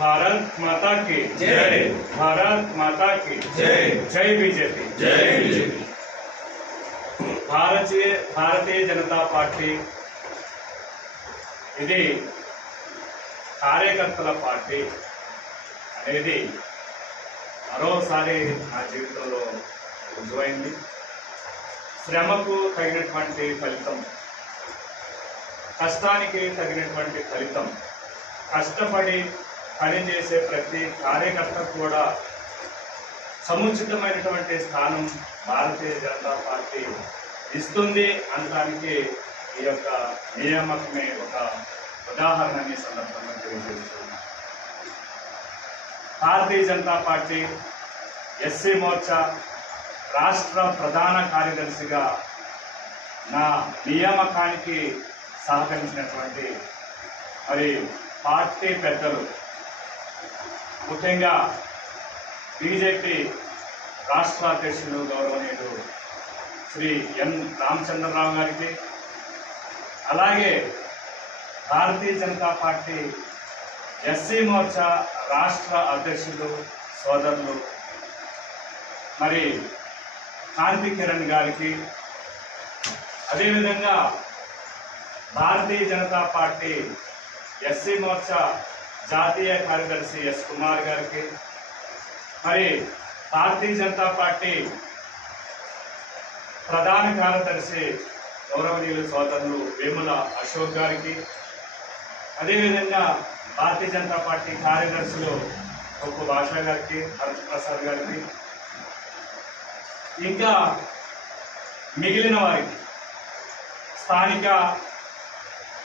भारत माता की जय। भारत माता की जय। जय बीजेपी। जय बीजेपी। భారతీయ జనతా పార్టీ ఇది కార్యకర్తల పార్టీ అనేది మరోసారి నా జీవితంలో రుజువైంది. శ్రమకు తగినటువంటి ఫలితం, కష్టానికి తగినటువంటి ఫలితం, కష్టపడి పనిచేసే ప్రతి కార్యకర్త కూడా సముచితమైనటువంటి స్థానం భారతీయ జనతా పార్టీ ఇస్తుంది అనడానికి ఈ యొక్క నియామకమే ఒక ఉదాహరణని సందర్భంగా తెలియజేస్తున్నాను. భారతీయ జనతా పార్టీ ఎస్సీ మోర్చా రాష్ట్ర ప్రధాన కార్యదర్శిగా నా నియామకానికి సహకరించినటువంటి మరి పార్టీ పెద్దలు, ముఖ్యంగా బీజేపీ రాష్ట్ర అధ్యక్షులు గౌరవనీయులు శ్రీ ఎన్ రామచంద్రరావు గారికి, అలాగే భారతీయ జనతా పార్టీ ఎస్సీ మోర్చా రాష్ట్ర అధ్యక్షులు సోదరులు మరి కాంతి కిరణ్ గారికి, అదేవిధంగా భారతీయ జనతా పార్టీ ఎస్సీ మోర్చా జాతీయ కార్యదర్శి ఎస్ కుమార్ గారికి, మరి భారతీయ జనతా పార్టీ ప్రధాన కార్యదర్శి గౌరవనీయులు సోదరులు వేముల అశోక్ గారికి, అదేవిధంగా భారతీయ జనతా పార్టీ కార్యదర్శులు ఒప్పు భాష గారికి, భరత్ ప్రసాద్ గారికి, ఇంకా మిగిలిన వారికి స్థానిక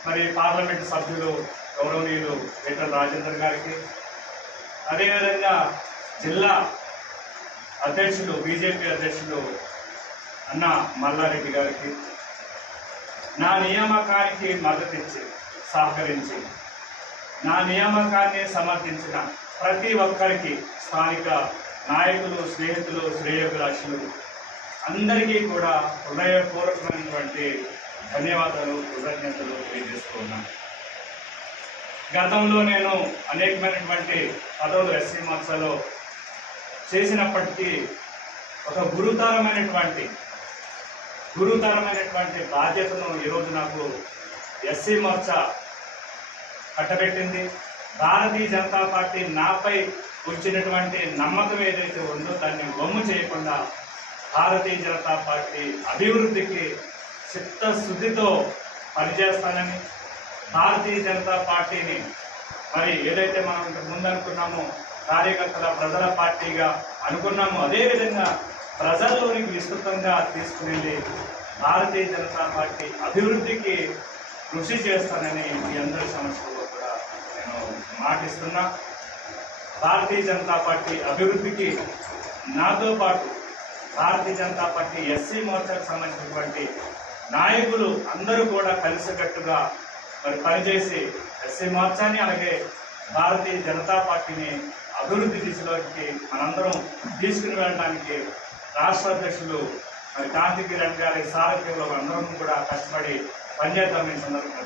మరి పార్లమెంటు సభ్యులు గౌరవనీయులు ఈటల రాజేందర్ గారికి, అదేవిధంగా జిల్లా అధ్యక్షులు బీజేపీ అధ్యక్షులు అన్న మల్లారెడ్డి గారికి, నా నియామకానికి మద్దతిచ్చి సహకరించి నా నియామకాన్ని సమర్థించిన ప్రతి ఒక్కరికి, స్థానిక నాయకులు, స్నేహితులు, శ్రేయోభిలాషులు అందరికీ కూడా హృదయపూర్వకమైనటువంటి ధన్యవాదాలు, కృతజ్ఞతలు తెలియజేస్తున్నాను. గతంలో నేను అనేకమైనటువంటి పదవులు ఎస్సీ మోర్చాలో చేసినప్పటికీ ఒక గురుతరమైనటువంటి బాధ్యతను ఈరోజు నాకు ఎస్సీ మోర్చా కట్టబెట్టింది. భారతీయ జనతా పార్టీ నాపై ఉంచినటువంటి నమ్మకం ఏదైతే ఉందో దాన్ని వమ్ము చేయకుండా భారతీయ జనతా పార్టీ అభివృద్ధికి చిత్తశుద్ధితో పనిచేస్తానని, భారతీయ జనతా పార్టీని మరి ఏదైతే మనం ఇంతకు ముందు అనుకున్నామో కార్యకర్తల ప్రజల పార్టీగా అనుకున్నామో అదేవిధంగా ప్రజల్లోనికి విస్తృతంగా తీసుకువెళ్ళి భారతీయ జనతా పార్టీ అభివృద్ధికి కృషి చేస్తానని మీ అందరి సమస్యల్లో కూడా నేను మాటిస్తున్నా. భారతీయ జనతా పార్టీ అభివృద్ధికి నాతో పాటు భారతీయ జనతా పార్టీ ఎస్సీ మోర్చాకు సంబంధించినటువంటి నాయకులు అందరూ కూడా కలిసికట్టుగా మరి పనిచేసి ఎస్సీ మోర్చాని అలాగే భారతీయ జనతా పార్టీని అభివృద్ధి దిశలోకి మనందరం తీసుకుని వెళ్ళడానికి రాష్ట్ర అధ్యక్షులు మరి కాంతి కిరణ్ గారి సారథ్యంలో అందరం కూడా కష్టపడి పనిచేద్దామని సందర్భంగా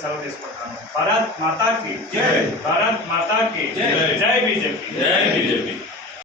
సెలవు తీసుకుంటాను. భారత్ మాతాకి జై. భారత్ మాతాకి జై. జై బీజేపీ. జై బీజేపీ.